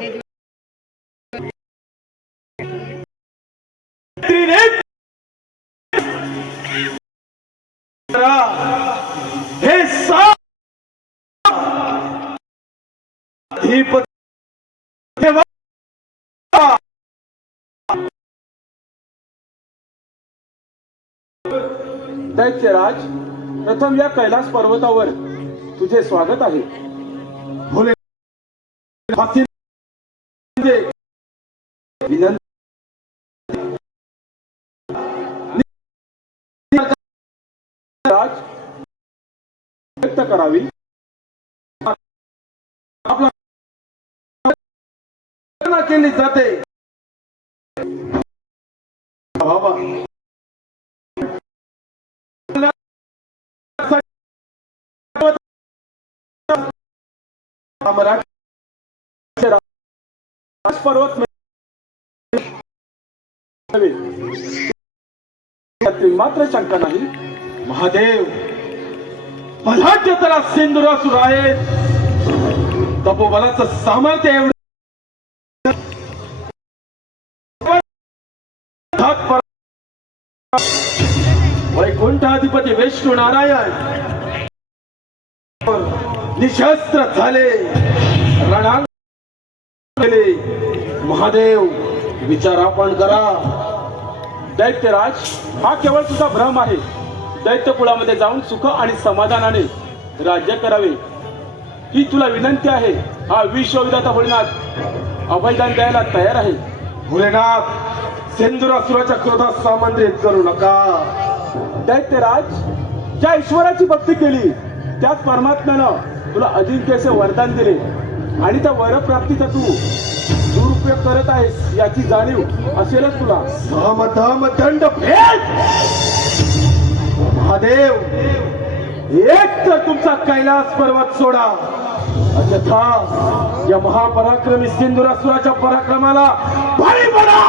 हे दैत्यराज, प्रथम या कैलास पर्वतावर तुझे स्वागत आहे. भोले व्यक्त करावी. आपला केली जाते. बाबा पर्वत मात्र शंका नाही. महादेव, बलाढ्य त्याला सिंधुरासुर आहेत. तपोबलाचं सामर्थ्य एवढं वैकुंठाधिपती विष्णू नारायण निशस्त्र झाले, रणांगण केले. महादेव, विचार आपण करा. दैत्यराज, हा केवळ तुझा भ्रम आहे. दैत्य कुळामध्ये जाऊन सुख आणि समाधानाने राज्य करावे ही तुला विनंती आहे. हा विश्वविधाता भोलेनाथ अभयदान द्यायला तयार आहे. भोलेनाथ, सिंधुरासुराच्या क्रोधात सामंत्रित करू नका. दैत्यराज, ज्या ईश्वराची भक्ती केली त्याच परमात्म्यानं तुला अजिंक्यचे वरदान दिले आणि त्या वरप्राप्तीचा तू दुरुपयोग करत आहेस याची जाणीव असेलच तुला. समधम दंड भेद. महादेव, एक तर तुमचा कैलास पर्वत सोडा, अन्यथा या महापराक्रमी सिंधुरासुराच्या पराक्रमाला बळी पडा.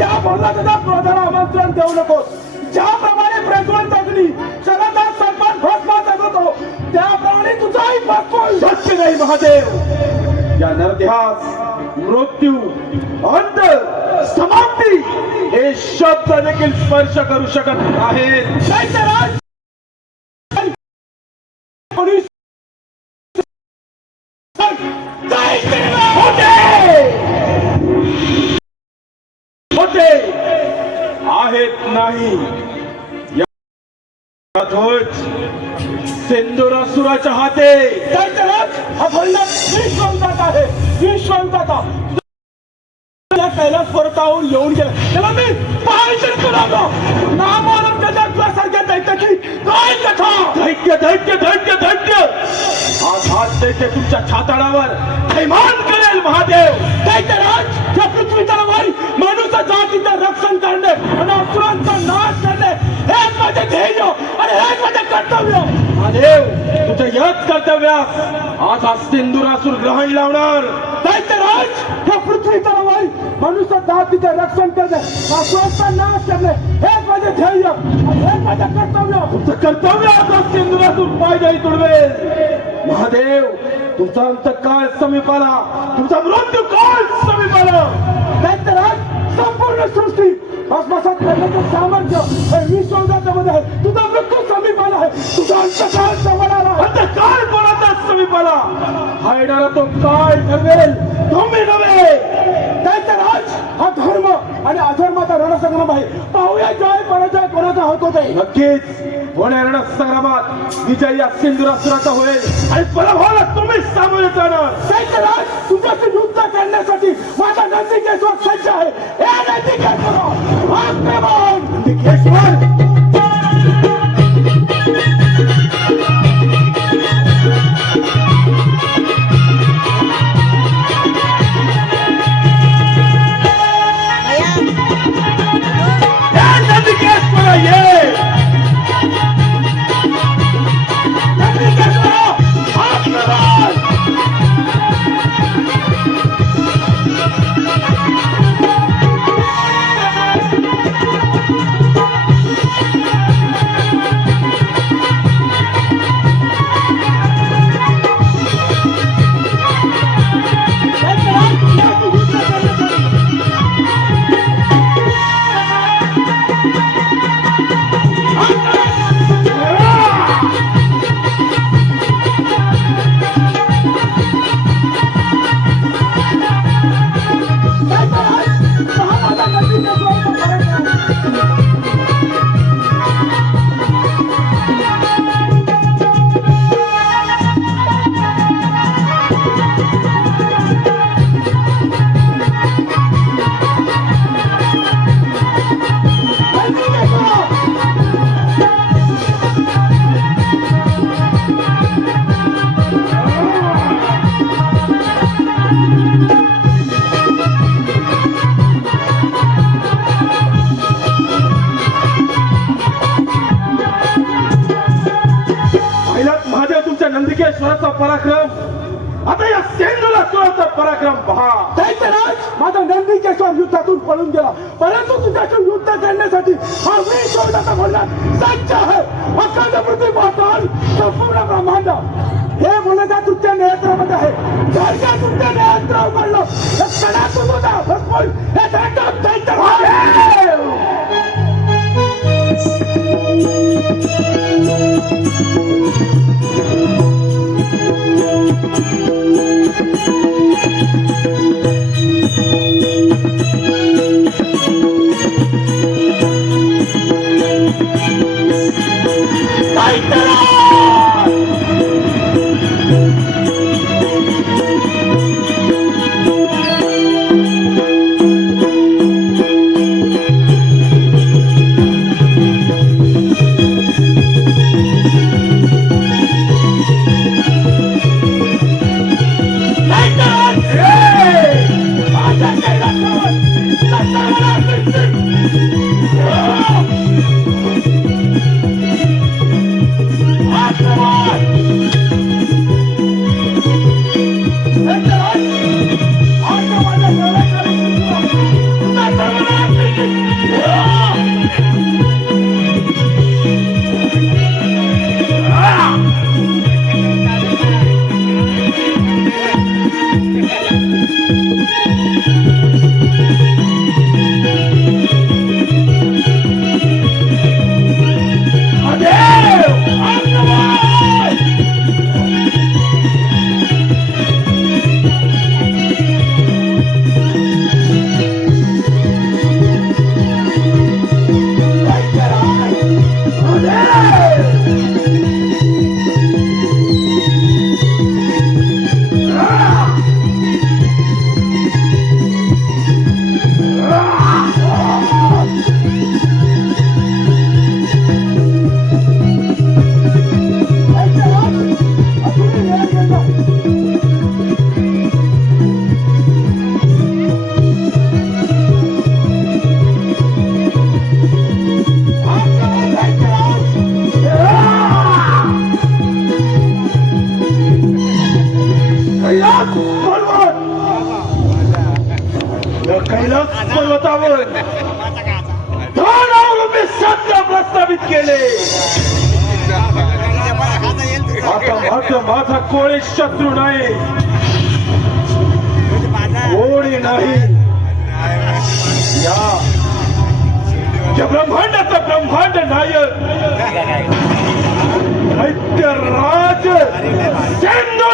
या बोलण्याचा क्रोधाला आमंत्रण देऊ नकोस. ज्याप्रमाणे प्रज्वलित अग्नी शरदा सन्मान भस्मात होतो त्याप्रमाणे तुझाही भस्म शक्य नाही. महादेव, या नरदेहास मृत्यू, अंत, समाप्ती हे शब्द देखील स्पर्श करू शकत आहेत. होते आहेत नाही. सिंधुरासुराच्या हाते हा भोलेनाथ विश्वविधाता आहे. विश्वविधाता कैलास पर्वतावरून येऊन गेला. तेव्हा मी पाहायचं तुला नामानं त्याच्या तुझ्यासारख्या दैत्याची काय कथा. दैत्य दैत्य दैत्य दैत्य आज हात दैत्य तुमच्या छाताडावर थैमान करेल. महादेव, दैत्यराज, या पृथ्वी तलावर मनुष्य जातीचं रक्षण करणे आणि असुरांचा नाश करणे हेच माझे ध्येय आणि हेच माझे कर्तव्य. महादेव, तुझ्या याच कर्तव्यास आज हा सिंधुरासुर ग्रहण लावणार. दैत्यराज, या पृथ्वी तलावर मनुष्य जातीचे रक्षण करणे, असुरांचा नाश करणे हेच माझे ध्येय आणि हेच माझे कर्तव्य. तुमचं कर्तव्य आता सिंधुरासुर पायदाई तुडवेल. महादेव, तुमचा अंतकाळ समीप आला, तुमचा मृत्यू काळ समीप आला. दैत्यराज, संपूर्ण सृष्टी भस्मसात करण्याचं सामर्थ्य हे विश्वविधात्यामध्ये आहे. तुझा मृत्यू समीप आला आहे. तुझा अंतकाळ जवळ आला. अंतकाळ कोणाचा समीप आला हा येणारा तो काळ ठरवेल, तुम्ही नव्हे. दैत्यराज, हा धर्म आणि अधर्माचा रणसंग्राम आहे. पाहूया जय पराजय कोणाचा होतो ते. नक्कीच होणाऱ्या रणसंग्रामात विजय या सिंधुरासुराचा होईल आणि पराभवाला तुम्ही सामोरे जाणार. दैत्यराज, तुमच्याशी युद्ध करण्यासाठी माझा नंदिकेश्वर सज्ज आहे. हे नंदिकेश्वर, आक्रमण. नंदिकेश्वर, पराक्रम, आता या सेंदुरासुराचा पराक्रम पहा. दैत्यराज, माझा नंदीकेश्वर युद्धातून पळून गेला, परंतु तुझ्याशी युद्ध करण्यासाठी हा मी शोधाचा बोलला सज्ज आहे. अखंड पृथ्वी पाहताल संपूर्ण ब्रह्मांड हे बोलण्याचा तुझ्या नेत्रामध्ये आहे. जर का तुझ्या नेत्र उघडलं तर क्षणात तुझा भस्मोल हे दैत्यराज. कैलास पर्वतावर दोन अवलंबी सत्य प्रस्तावित केले. आता माझा कोणी शत्रू नाही, कोणी नाही. या ब्रह्मांडाचा ब्रह्मांड नायक दैत्यराज सेंदुर